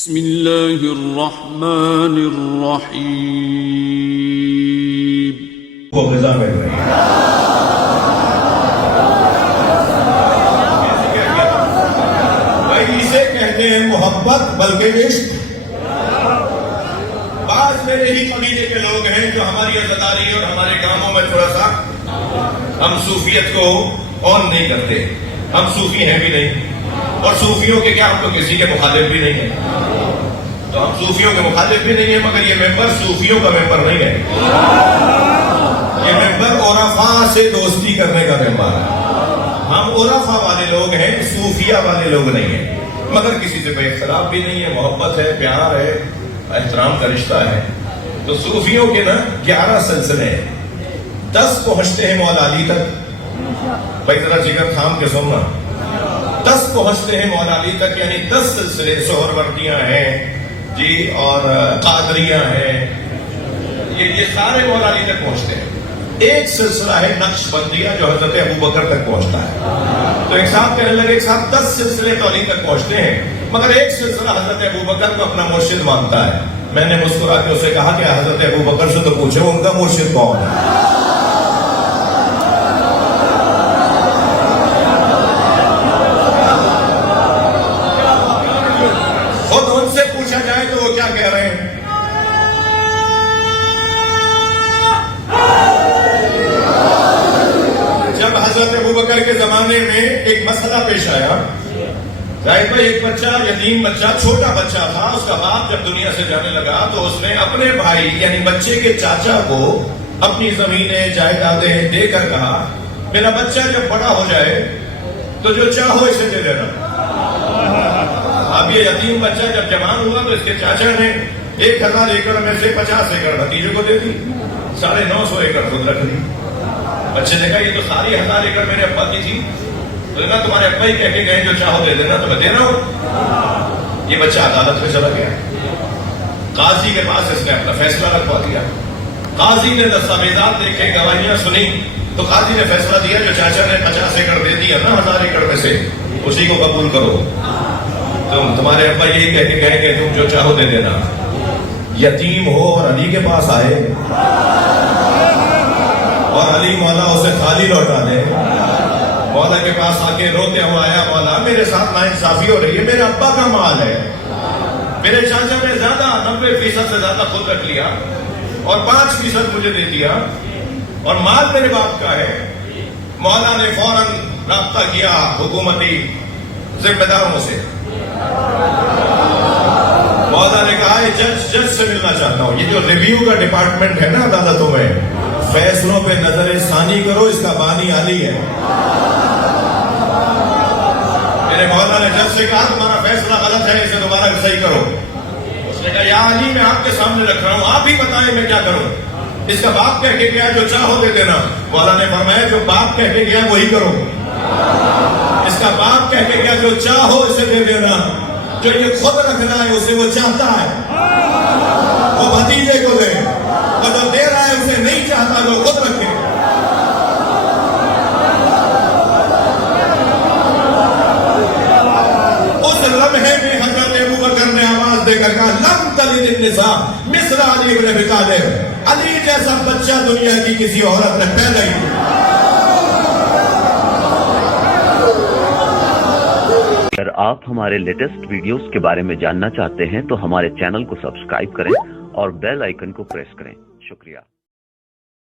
بسم اللہ الرحمن الرحیم وہ غذا مل رہی ہے. بھائی اسے کہتے ہیں محبت بلکہ عشق. بعض میرے ہی قبیلے کے لوگ ہیں جو ہماری عزاداری اور ہمارے کاموں میں تھوڑا سا ہم صوفیت کو آن نہیں کرتے. ہم صوفی ہیں بھی نہیں اور صوفیوں کے کیا ہم تو کسی کے مخالف بھی نہیں ہیں. تو ہم صوفیوں کے مخالف بھی نہیں ہیں مگر یہ ممبر صوفیوں کا ممبر نہیں ہے. یہ ممبر عرفاء سے دوستی کرنے کا ممبر ہے. ہم عرفاء والے لوگ ہیں, صوفیہ والے لوگ نہیں ہیں. مگر کسی سے کوئی اختلاف بھی نہیں ہے, محبت ہے, پیار ہے, احترام کا رشتہ ہے. تو صوفیوں کے نا 11 سلسلے ہیں. 10 پہنچتے ہیں مولا علی تک. بھائی ذرا جگر تھام کے سننا. 10 پہنچتے ہیں مولا علی تک, یعنی 10 سلسلے سہروردیاں ہیں جی اور قادریاں ہیں, یہ سارے مولا علی تک پہنچتے ہیں. ایک سلسلہ ہے نقش بندیہ جو حضرت ابو بکر تک پہنچتا ہے. تو ایک صاحب کہنے لگے ایک صاحب 10 سلسلے تو علی تک پہنچتے ہیں مگر ایک سلسلہ حضرت ابو بکر کو اپنا مرشد مانتا ہے. میں نے مسکرا کے اسے کہا کہ حضرت ابو بکر سے تو پوچھو ان کا مرشد کون ہے. خود ان سے پوچھا جائے تو وہ کیا کہہ رہے ہیں. جب حضرت ابو بکر کے زمانے میں ایک مسئلہ پیش آیا, ظاہر بھائی ایک بچہ, یتیم بچہ, چھوٹا بچہ تھا, اس کا باپ جب دنیا سے جانے لگا تو اس نے اپنے بھائی یعنی بچے کے چاچا کو اپنی زمینیں جائیدادیں دے کر کہا میرا بچہ جب بڑا ہو جائے تو جو چاہو اسے دے دینا. اب یہ یتیم بچہ جب جوان ہوا تو اس کے چاچا نے 1000 ایکڑ میں سے 50 ایکڑ بھتیجے کو دے دی, 950 ایکڑ خود رکھ لی. بچے نے کہا یہ تو ساری 1000 ایکڑ میرے ابا کی تھی. تو کہا تمہارے ابا ہی کہہ کے گئے جو چاہو دے دینا تو میں دے رہا ہوں. یہ بچہ عدالت میں چلا گیا. قاضی کے پاس اس نے اپنا فیصلہ رکھوا دیا. قاضی نے دستاویزات دیکھے, گواہیاں سنی, تو قاضی نے فیصلہ دیا جو چاچا نے 50 ایکڑ دے دیا نا 1000 ایکڑ میں سے, اسی کو قبول کرو. تمہارے ابا یہی کہہ کے گئے کہ تم جو چاہو دے دینا. یتیم ہو اور علی کے پاس آئے اور علی مولا اسے خالی لوٹا دے. مولا کے پاس آ کے روتے ہوا آیا, مولا میرے ساتھ ناانصافی ہو رہی ہے, میرے ابا کا مال ہے, میرے چاچا نے زیادہ 90% سے زیادہ خود رکھ لیا اور 5% مجھے دے دیا اور مال میرے باپ کا ہے. مولا نے فوراً رابطہ کیا حکومتی ذمہ داروں سے. مولا نے کہا جج سے ملنا چاہتا ہوں. یہ جو ریویو کا ڈپارٹمنٹ ہے نا عدالتوں میں, فیصلوں پہ نظر ثانی کرو, اس کا بانی علی ہے. میرے مولا نے جج سے کہا تمہارا فیصلہ غلط ہے, اسے دوبارہ صحیح کرو. اس نے کہا یا علی میں آپ کے سامنے رکھ رہا ہوں, آپ ہی بتائیں میں کیا کروں. اس کا باپ کہہ کے گیا جو چاہو دے دینا. مولا نے فرمایا جو باپ کہہ کے گیا وہی کرو. اس کا باپ کہہ کے گیا جو چاہو اسے دے دینا. جو یہ خود رکھنا ہے اسے وہ چاہتا ہے وہ بھتیجے کو دے, اور جو دے رہا ہے اسے نہیں چاہتا وہ خود رکھے. اس لمحے میں حضرت ابو بکر نے آواز دے کر کہا لم تلد النساء مثل علی بن ابی طالب. علی جیسا بچہ دنیا کی کسی عورت نے پیدا ہی نہیں. اگر آپ ہمارے لیٹسٹ ویڈیوز کے بارے میں جاننا چاہتے ہیں تو ہمارے چینل کو سبسکرائب کریں اور بیل آئیکن کو پریس کریں. شکریہ.